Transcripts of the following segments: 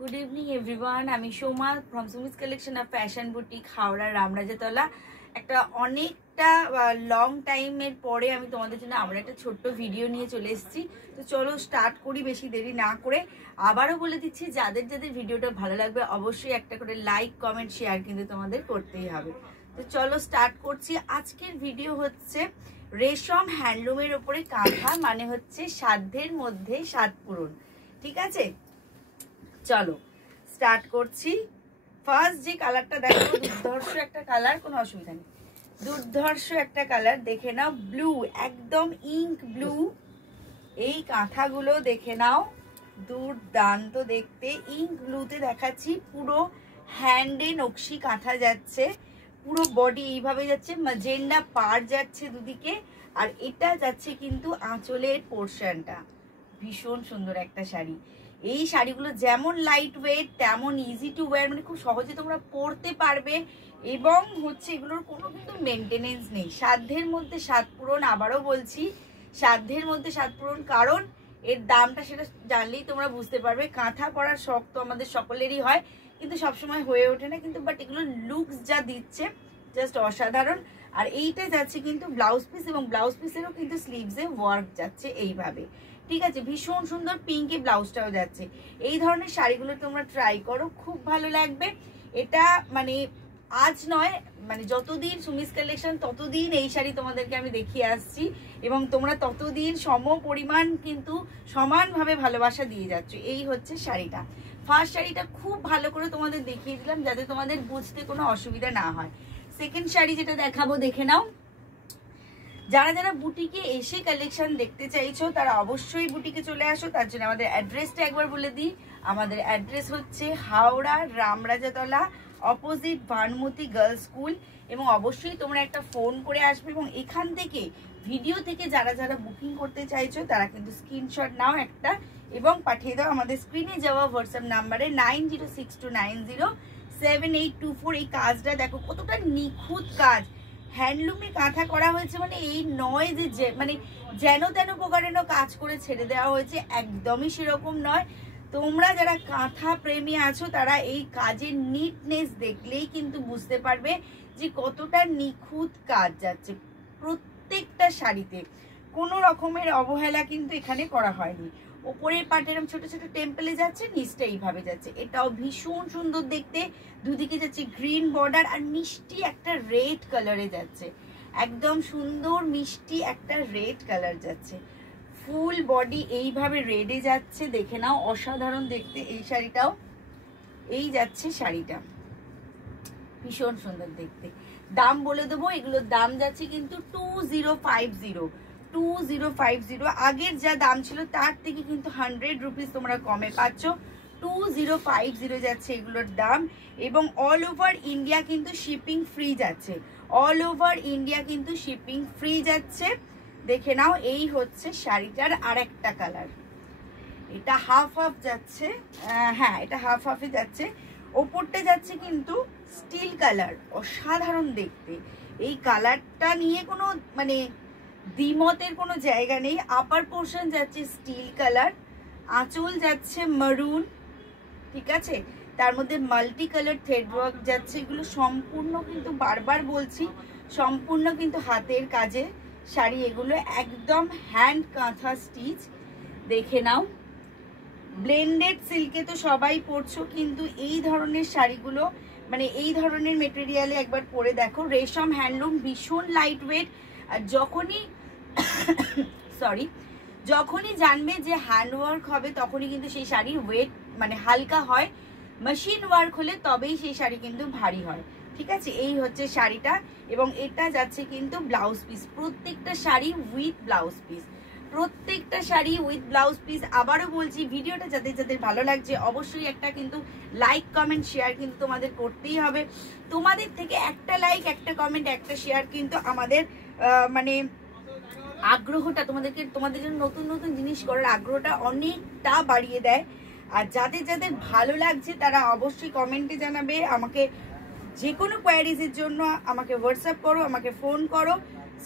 Good evening everyone, আমি Soma from Sumi's collection of fashion boutique, Howrah Ramrajatala. একটা অনেকটা লং টাইমের পরে আমি তোমাদের জন্য আবার একটা ছোট্ট ভিডিও নিয়ে চলে এসেছি। তো চলো স্টার্ট করি, বেশি দেরি না করে। আবারও বলে দিচ্ছি, যাদের যাদের ভিডিওটা ভালো লাগবে অবশ্যই একটা করে লাইক, কমেন্ট, শেয়ার কিন্তু তোমাদের করতেই হবে। তো চলো স্টার্ট করছি। আজকের ভিডিও হচ্ছে রেশম হ্যান্ডলুমের ওপরে কাঁথা, মানে হচ্ছে সাধ্যের মধ্যে সাধ পূরণ। ঠিক আছে, চলো স্টার্ট করছি। ফার্স্ট যে কালারটা দেখো, দুর্ধর্ষ একটা কালার, কোনো অসুবিধা নেই, দুর্ধর্ষ একটা কালার দেখে নাও, ব্লু, একদম ইঙ্ক ব্লু। এই কাঁথাগুলো দেখে নাও, দুর্দান্ত দেখতে। ইঙ্ক ব্লুতে দেখাচ্ছি, পুরো হ্যান্ডে নকশি কাঁথা যাচ্ছে, পুরো বডি এইভাবে যাচ্ছে, ম্যাজেন্ডা পার যাচ্ছে দুদিকে, আর এটা যাচ্ছে কিন্তু আঁচলের পোর্শনটা। ভীষণ সুন্দর একটা শাড়ি। এই শাড়িগুলো যেমন লাইট ওয়েট তেমন ইজি টু ওয়্যার, মানে খুব সহজে তোমরা পরতে পারবে, এবং হচ্ছে এগুলোর কোনো কিন্তু মেনটেনেন্স নেই। সাধ্যের মধ্যে সাধ পূরণ, আবারও বলছি সাধ্যের মধ্যে সাধ পূরণ, কারণ এর দামটা সেটা জানলেই তোমরা বুঝতে পারবে। কাঁথা পরার শখ তো আমাদের সকলেরই হয়, কিন্তু সবসময় হয়ে ওঠে না, কিন্তু বাট এগুলো লুকস যা দিচ্ছে জাস্ট অসাধারণ। আর এইটা যাচ্ছে কিন্তু ব্লাউজ পিস, এবং ব্লাউজ পিসেরও কিন্তু স্লিভসে ওয়ার্ক যাচ্ছে এইভাবে। ঠিক আছে, ভীষণ সুন্দর, পিঙ্কে ব্লাউজটাও যাচ্ছে। এই ধরনের শাড়িগুলো তোমরা ট্রাই করো, খুব ভালো লাগবে। এটা মানে আজ নয়, মানে যতদিন সুমিস কালেকশন ততদিন এই শাড়ি তোমাদেরকে আমি দেখিয়ে আসছি, এবং তোমরা ততদিন সম পরিমাণ কিন্তু সমানভাবে ভালোবাসা দিয়ে যাচ্ছ। এই হচ্ছে শাড়িটা। ফার্স্ট শাড়িটা খুব ভালো করে তোমাদের দেখিয়ে দিলাম যাতে তোমাদের বুঝতে কোনো অসুবিধা না হয়। সেকেন্ড শাড়ি যেটা দেখাবো দেখে নাও। যারা যারা বুটিকে এসে কালেকশন দেখতে চাইছো তারা অবশ্যই বুটিকে চলে আসো। তার জন্য আমাদের অ্যাড্রেসটা একবার বলে দিই। আমাদের অ্যাড্রেস হচ্ছে Howrah Ramrajatala, opposite Bhanumati girls school. এবং অবশ্যই তোমরা একটা ফোন করে আসবে, এবং এখান থেকে ভিডিও থেকে যারা যারা বুকিং করতে চাইছো তারা কিন্তু স্ক্রিনশট নাও একটা, এবং পাঠিয়ে দাও আমাদের স্ক্রিনে যাওয়া হোয়াটসঅ্যাপ নাম্বারে 9062907824। এই কাজটা দেখো কতটা নিখুঁত কাজ, হ্যান্ডলুমে কাঁথা করা হয়েছে, মানে এই নয় যে মানে যেন তেন প্রকারেণ কাজ করে ছেড়ে দেওয়া হয়েছে, একদমই সেরকম নয়। তোমরা যারা কাঁথা প্রেমী আছো তারা এই কাজের নিটনেস দেখলেই কিন্তু বুঝতে পারবে যে কতটা নিখুঁত কাজ যাচ্ছে প্রত্যেকটা শাড়িতে। কোনো রকমের অবহেলা কিন্তু এখানে করা হয়নি। ওপরের পার্ট এরকম ছোট ছোট টেম্পলে যাচ্ছে, নিচটা এইভাবে যাচ্ছে। এটাও ভীষণ সুন্দর দেখতে, দুদিকে যাচ্ছে গ্রিন বর্ডার, আর মিষ্টি একটা রেড কালারে যাচ্ছে, একদম সুন্দর মিষ্টি একটা রেড কালার যাচ্ছে। ফুল বডি এইভাবে রেডে যাচ্ছে, দেখে নাও অসাধারণ দেখতে এই শাড়িটাও। এই যাচ্ছে শাড়িটা, ভীষণ সুন্দর দেখতে। দাম বলে দেবো, এগুলোর দাম যাচ্ছে কিন্তু 2050। আগের যা দাম ছিল তার থেকে কিন্তু 100 রুপিস তোমরা কমে পাচ্ছ। 2050 যাচ্ছে এগুলোর দাম, এবং অল ওভার ইন্ডিয়া কিন্তু শিপিং ফ্রি যাচ্ছে। অল ওভার ইন্ডিয়া কিন্তু শিপিং ফ্রি যাচ্ছে। দেখে নাও, এই হচ্ছে শাড়িটার আরেকটা কালার। এটা হাফ হাফ যাচ্ছে, হ্যাঁ এটা হাফ হাফে যাচ্ছে। ওপরটা যাচ্ছে কিন্তু স্টিল কালার, অসাধারণ দেখতে। এই কালারটা নিয়ে কোনো মানে দ্বিমতের কোনো জায়গা নেই। আপার পোর্শন যাচ্ছে স্টিল কালার, আঁচল যাচ্ছে মারুন, ঠিক আছে, তার মধ্যে মাল্টি কালার থ্রেড ওয়ার্ক যাচ্ছে। এগুলো সম্পূর্ণ কিন্তু বারবার বলছি সম্পূর্ণ কিন্তু হাতের কাজে শাড়ি, এগুলো একদম হ্যান্ড কাঁথা স্টিচ। দেখে নাও, ব্লেন্ডেড সিল্কে তো সবাই পরছো, কিন্তু এই ধরনের শাড়িগুলো মানে এই ধরনের মেটেরিয়ালে একবার পরে দেখো। রেশম হ্যান্ডলুম, ভীষণ লাইট ওয়েট। আর যখনই জানবে যে হ্যান্ড ওয়ার্ক হবে তখনই কিন্তু সেই শাড়ির ওয়েট মানে হালকা হয়। মেশিন ওয়ার্ক হলে তবেই সেই শাড়ি কিন্তু ভারী হয়। ঠিক আছে, এই হচ্ছে শাড়িটা, এবং এটা যাচ্ছে কিন্তু ব্লাউজ পিস। প্রত্যেকটা শাড়ি উইথ ব্লাউজ পিস, প্রত্যেকটা শাড়ি উইথ ব্লাউজ পিস। আবারও বলছি, ভিডিওটা যাদের যাদের ভালো লাগছে অবশ্যই একটা কিন্তু লাইক, কমেন্ট, শেয়ার কিন্তু তোমাদের করতেই হবে। তোমাদের থেকে একটা লাইক, একটা কমেন্ট, একটা শেয়ার কিন্তু আমাদের মানে আগ্রহটা তোমাদের জন্য নতুন নতুন জিনিস করার আগ্রহটা অনেকটা বাড়িয়ে দেয়। আর যাদের যাদের ভালো লাগছে তারা অবশ্যই কমেন্টে জানাবে। আমাকে যে কোনো কোয়ারিজের জন্য আমাকে হোয়াটসঅ্যাপ করো, আমাকে ফোন করো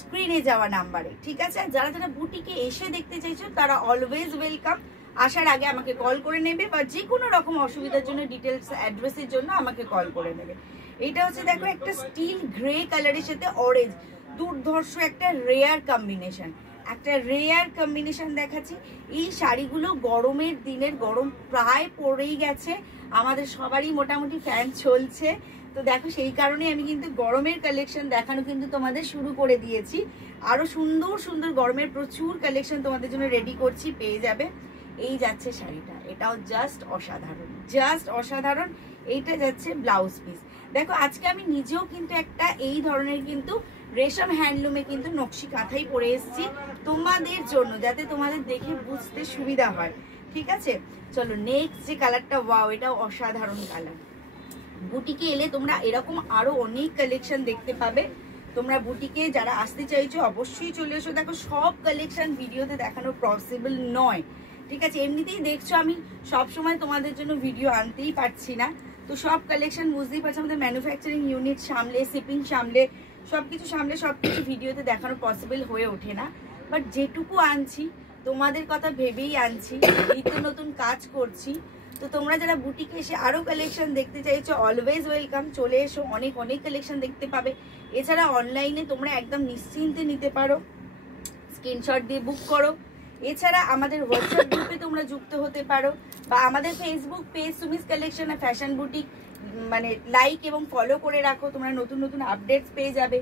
স্ক্রিনে যাওয়া নাম্বারে, ঠিক আছে। আর যারা যারা বুটিকে এসে দেখতে চাইছো তারা অলওয়েজ ওয়েলকাম। আসার আগে আমাকে কল করে নেবে, বা যে কোনো রকম অসুবিধার জন্য ডিটেলস অ্যাড্রেসের জন্য আমাকে কল করে নেবে। এটা হচ্ছে দেখো একটা স্টিল গ্রে কালারের সাথে অরেঞ্জ, দুর্ধর্ষ একটা রেয়ার কম্বিনেশন, একটা রেয়ার কম্বিনেশন দেখাচ্ছি। এই শাড়িগুলো গরমের দিনের, গরম প্রায় পড়েই গেছে, আমাদের সবারই মোটামুটি ফ্যান চলছে, তো দেখো সেই কারণে আমি কিন্তু গরমের কালেকশন দেখানো কিন্তু তোমাদের শুরু করে দিয়েছি। আরো সুন্দর সুন্দর গরমের প্রচুর কালেকশন তোমাদের জন্য রেডি করছি, পেয়ে যাবে। এই যাচ্ছে শাড়িটা, এটাও জাস্ট অসাধারণ, জাস্ট অসাধারণ। এইটা যাচ্ছে ব্লাউজ পিস। দেখো আজকে আমি নিজেও কিন্তু একটা এই ধরনের কিন্তু রেশম হ্যান্ডলুমে কিন্তু নকশি কাঁথাই পরে এসেছি তোমাদের জন্য, যাতে তোমাদের দেখে বুঝতে সুবিধা হয়, ঠিক আছে। চলো নেক্সট যে কালারটা, ওয়াও এটাও অসাধারণ কালার। বুটিকে এলে তোমরা এরকম আরো অনেক কালেকশন দেখতে পাবে। তোমরা বুটিকে যারা আসতে চাইছো অবশ্যই চলে এসো। দেখো সব কালেকশন ভিডিওতে দেখানো পসিবল নয়, ঠিক আছে। এমনিতেই দেখছো আমি সব সময় তোমাদের জন্য ভিডিও আনতেই পারছি না, তো সব কালেকশন বুঝতেই পারছো আমাদের ম্যানুফ্যাকচারিং ইউনিট সামলে, শিপিং সামলে, সবকিছু সামলে সবকিছু ভিডিওতে দেখানো পসিবল হয়ে ওঠে না। বাট যেটুকু আনছি তোমাদের কথা ভেবেই আনছি, নিত্য নতুন কাজ করছি। তো তোমরা যারা বুটিকে এসে আরো কালেকশন দেখতে চাইছো অলওয়েজ ওয়েলকাম, চলে এসো, অনেক অনেক কালেকশন দেখতে পাবে। এছাড়া অনলাইনে তোমরা একদম নিশ্চিন্তে নিতে পারো, স্ক্রিনশট দিয়ে বুক করো। এছাড়া আমাদের হোয়াটসঅ্যাপ গ্রুপে তোমরা যুক্ত হতে পারো, বা আমাদের ফেসবুক পেজ সুমিস কালেকশন আর ফ্যাশন বুটিক মানে লাইক এবং ফলো করে রাখো, তোমরা নতুন নতুন আপডেটস পেয়ে যাবে।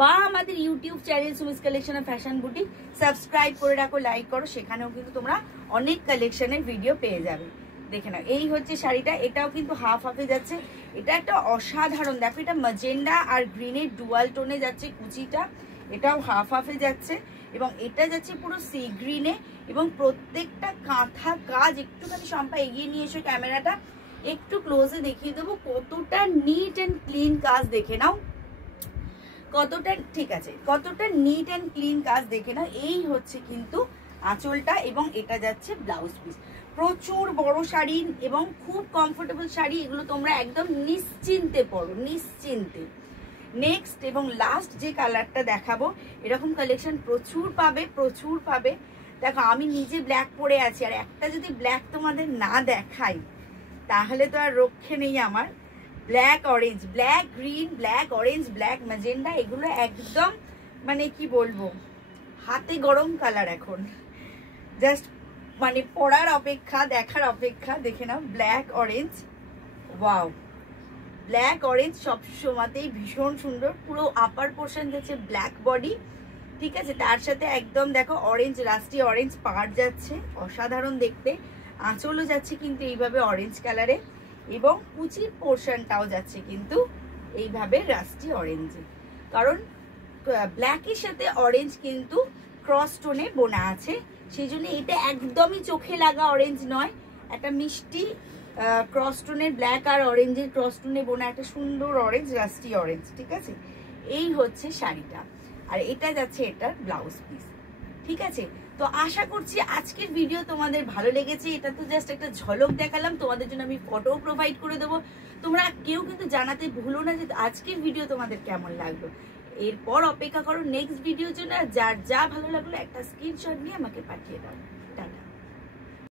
বা আমাদের ইউটিউব চ্যানেল সুমিস কালেকশন আর ফ্যাশন বুটিক সাবস্ক্রাইব করে রাখো, লাইক করো, সেখানেও কিন্তু তোমরা অনেক কালেকশনের ভিডিও পেয়ে যাবে। দেখে নাও এই হচ্ছে শাড়িটা, এটাও কিন্তু হাফ হাফে যাচ্ছে। এটা একটা অসাধারণ, দেখো এটা ম্যাজেন্ডা আর গ্রিনের ডুয়াল টোনে যাচ্ছে কুচিটা, এটাও হাফ হাফে যাচ্ছে, এবং এটা যাচ্ছে পুরো সি গ্রিনে, এবং প্রত্যেকটা কাঁথা কাজ। একটুখানি শম্পা এগিয়ে নিয়ে এসো ক্যামেরাটা, একটু ক্লোজে দেখিয়ে দেবো কতটা নিট অ্যান্ড ক্লিন কাজ, দেখে নাও কতটা, ঠিক আছে, কতটা নিট অ্যান্ড ক্লিন কাজ দেখে নাও। এই হচ্ছে কিন্তু আঁচলটা, এবং এটা যাচ্ছে ব্লাউজ পিস। প্রচুর বড় শাড়ি এবং খুব কমফোর্টেবল শাড়ি, এগুলো তোমরা একদম নিশ্চিন্তে পরো, নিশ্চিন্তে। নেক্সট এবং লাস্ট যে কালারটা দেখাবো, এরকম কালেকশন প্রচুর পাবে, প্রচুর পাবে। দেখো আমি নিজে ব্ল্যাক পরে আছি, আর একটা যদি ব্ল্যাক তোমাদের না দেখাই তাহলে তো আর রক্ষে নেই আমার। Black orange, black green, black orange, black magenta, এগুলো একদম মানে কি বলবো, হাতে গরম কালার এখন, জাস্ট মানে পড়ার অপেক্ষা, দেখার অপেক্ষা। দেখে নাও black orange, wow, black orange সব সময়তেই ভীষণ সুন্দর। পুরো আপার পোর্শন যাচ্ছে ব্ল্যাক বডি, ঠিক আছে, তার সাথে একদম দেখো অরেঞ্জ, রাস্টি অরেঞ্জ পাড় যাচ্ছে, অসাধারণ দেখতে। আঁচলও যাচ্ছে কিন্তু এইভাবে অরেঞ্জ কালারে, এবং কুচির পোর্শনটাও যাচ্ছে কিন্তু এইভাবে রাস্টি অরেঞ্জে, কারণ ব্ল্যাকের সাথে অরেঞ্জ কিন্তু ক্রস টোনে বোনা আছে, সেই জন্য এটা একদমই চোখে লাগা অরেঞ্জ নয়, একটা মিষ্টি ক্রস টোনের, ব্ল্যাক আর অরেঞ্জের ক্রস টোনে বোনা একটা সুন্দর অরেঞ্জ, রাস্টি অরেঞ্জ, ঠিক আছে। এই হচ্ছে শাড়িটা, আর এটা যাচ্ছে এটার ব্লাউজ পিস, ঠিক আছে। তো আশা করছি আজকের ভিডিও তোমাদের ভালো লেগেছে। এটা তো জাস্ট একটা ঝলক দেখালাম, তোমাদের জন্য আমি ফটোও প্রোভাইড করে দেবো। তোমরা কেউ কিন্তু জানাতে ভুলো না যে আজকের ভিডিও তোমাদের কেমন লাগলো। এরপর অপেক্ষা করো নেক্সট ভিডিওর জন্য, যার যা ভালো লাগলো একটা স্ক্রিনশট নিয়ে আমাকে পাঠিয়ে দাও।